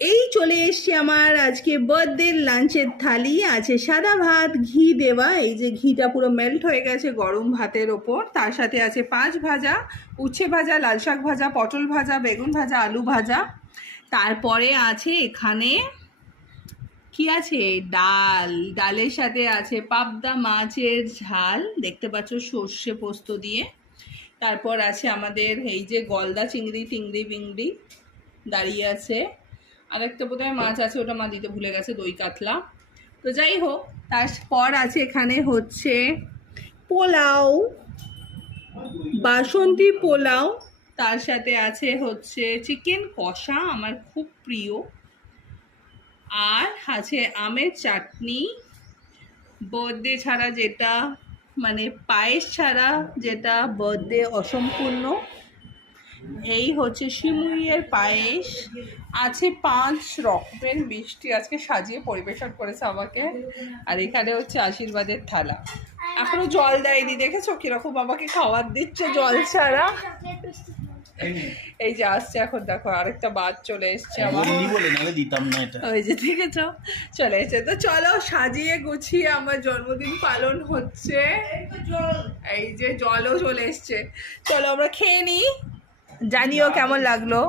এই চলে এসছে আমার আজকে বার্থডে লাঞ্চের থালি। আছে সাদা ভাত, ঘি দেওয়া, এই যে ঘিটা পুরো মেল্ট হয়ে গেছে গরম ভাতের ওপর। তার সাথে আছে 5 ভাজা, উচ্ছে ভাজা, লাল শাক ভাজা, পটল ভাজা, বেগুন ভাজা, আলু ভাজা। তারপরে আছে এখানে কি আছে, ডাল। ডালের সাথে আছে পাবদা মাছের ঝাল, দেখতে পাচ্ছ সর্ষে পোস্ত দিয়ে। তারপর আছে আমাদের এই যে গলদা চিংড়ি, টিংড়ি বিংড়ি দাঁড়িয়ে আছে। আর একটা বোধহয় মাছ আছে, ওটা মা দিতে ভুলে গেছে, দই কাতলা। তো যাই হোক, তারপর আছে এখানে হচ্ছে পোলাও, বাসন্তী পোলাও। তার সাথে আছে হচ্ছে চিকেন কষা, আমার খুব প্রিয়। আর আছে আমের চাটনি, বার্থডে ছাড়া যেটা, মানে পায়েস ছাড়া যেটা বার্থডে অসম্পূর্ণ। এই হচ্ছে শিমুইয়ের পায়েস। আছে 5 রকমের মিষ্টি, আজকে সাজিয়ে পরিবেশন করেছে আমাকে। আর এখানে হচ্ছে আশীর্বাদের থালা। এখনো জল দেয়নি, দেখেছো কিরকম বাবাকে খাবার দিচ্ছে জল ছাড়া। এই যে আসছে এখন, দেখো আরেকটা বাদ চলে এসছে আমার, ওই যে দেখেছো চলে এসছে। তো চলো সাজিয়ে গুছিয়ে আমার জন্মদিন পালন হচ্ছে। এই যে জলও চলে এসছে, চলো আমরা খেয়ে নিই, জানিও কেমন লাগলো।